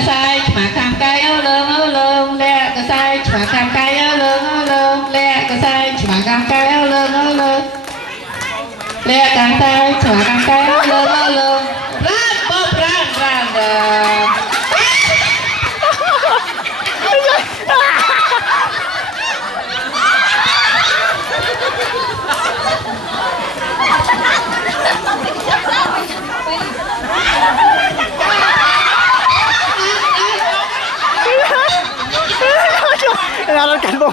cái sai mà khăm cái áo lương lẹ cái sai mà khăm cái áo lương lẹ cái sai mà khăm cái áo lương lẹ cái sai mà khăm cái áo lương rán bóp rán ra nó cạnh bông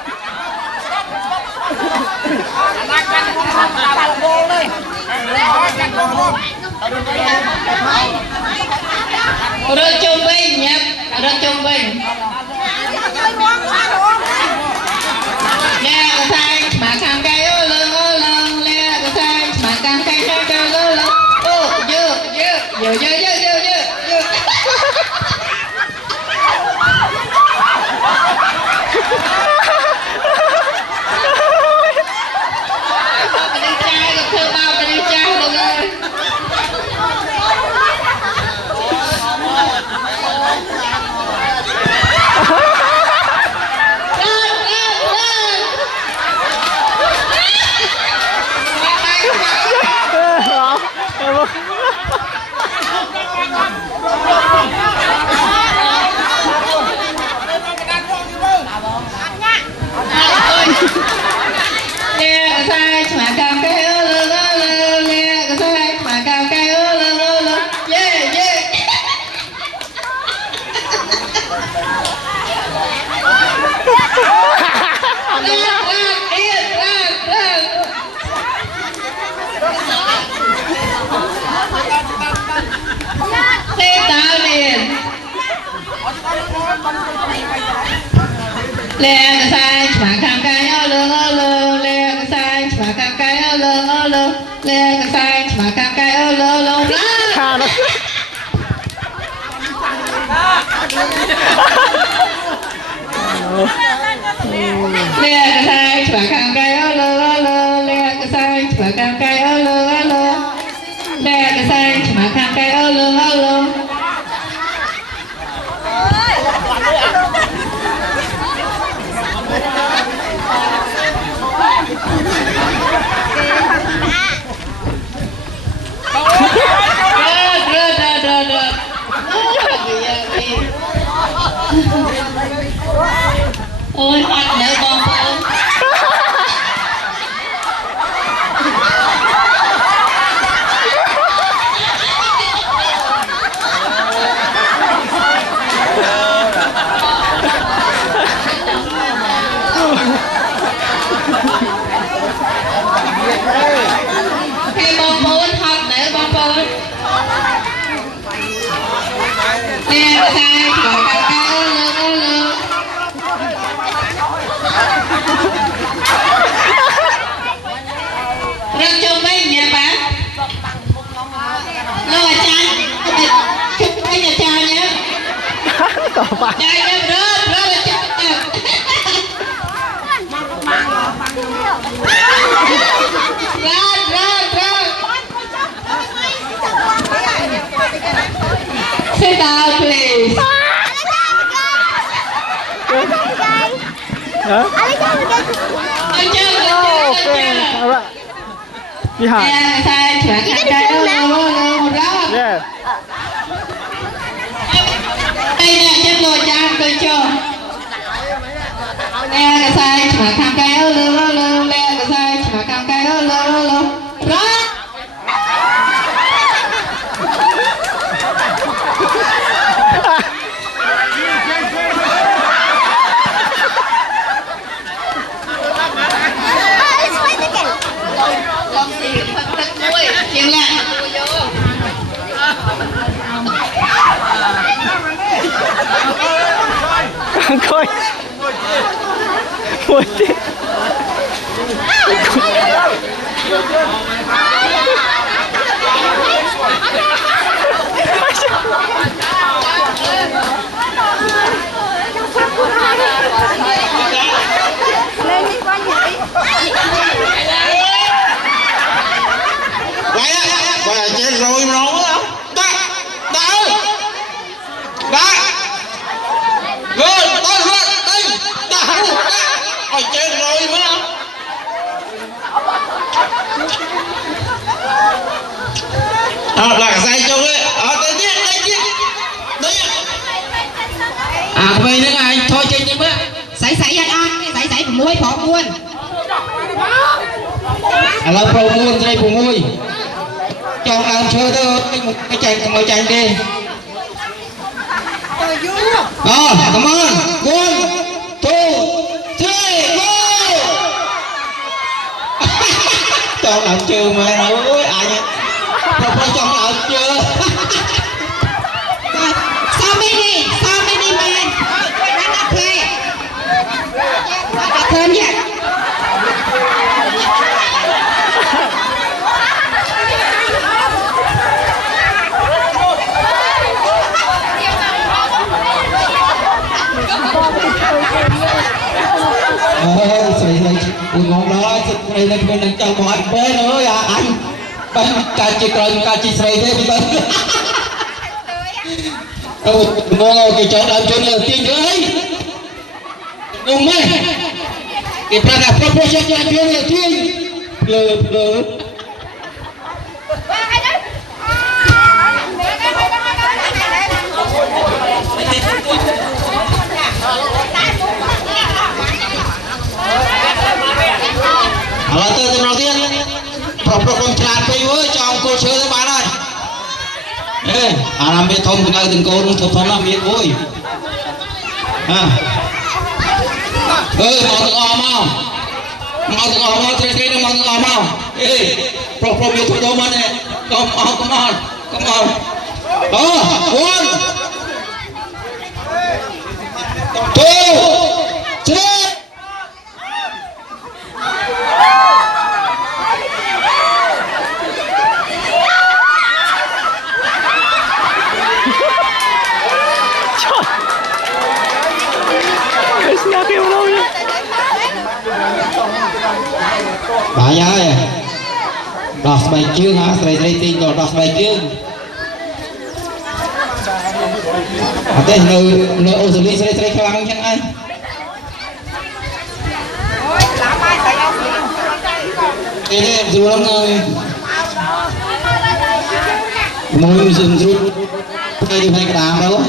rớt trung bình nhé rớt trung bình nè cái sai mà khăm cái áo lương nè cái sai mà khăm cái áo lương ô dơ nè sai mà khăm cái áo lương nè sai mà khăm cái áo lương yeah thế tao liền lẹ cái sai mà khăm cái áo lương lẹ cái sai mà khăm cái áo lương lẹ cái sai mà khăm cái áo lương lẹ cái sai mà khăm cái áo lương lẹ cái sai mà khăm cái áo lương lẹ cái sai mà khăm cái áo lương ôi anh nữa con ơi hay con bốn thật nữa con bốn nè sai mà cao lương rất chung với nhà bạn lo là cha chúc với nhà cha nhé cha nhé rất là chúc nha sit down please behind sai chuyện cái áo lương đó yeah đây nè chân lùi cho anh tôi cho nè cái sai mà khăm cái áo lương nè cái sai mà khăm cái áo lương đó con xì phân tích muối chiên lại coi một tí Vậy á, vậy là chết rồi mà nó đó. Đó. Đó. à vậy nữa anh thôi chơi như bữa ใส่ยัดอ่ะใส่ผมมวยพอม้วน à lâu pro muôn dây của môi cho làm chơi thôi cái chành mời chành đi come on 1 2 3 go cho làm chơi mà ơi ai nhá không cho làm chơi ซ้อมไม่ดีแมนนั่นโอเคเทิร์นเนี่ย ơi sợi ui ngon đó đây là bên cho mọi bơi nữa à anh cả chị rồi cả chị sợi thế bây giờ ngon cái chỗ làm chỗ này tiền đấy đúng mấy cái pada proposal cho chỗ này tiền lừa Halo tuh đầu tiên Pro con trànไปเว้ยจองcô chơi các bạn ơi ê làm biết thông từ ngay từng cô luôn thông làm biết ôi à ê mau từng o mau chơi chơi mau từng o mau ê pro biết thôi đâu mà nè come on đó 1 2 3 Snacky mo lang yun. Bà ơi đọt bài chương hả sợi dây tin rồi đọt bài chương ở đây nơi ô xử lý sợi khăn lăng chẳng ai đây đây dù lắm rồi môi dừng rút đây đi phải cái đàm đâu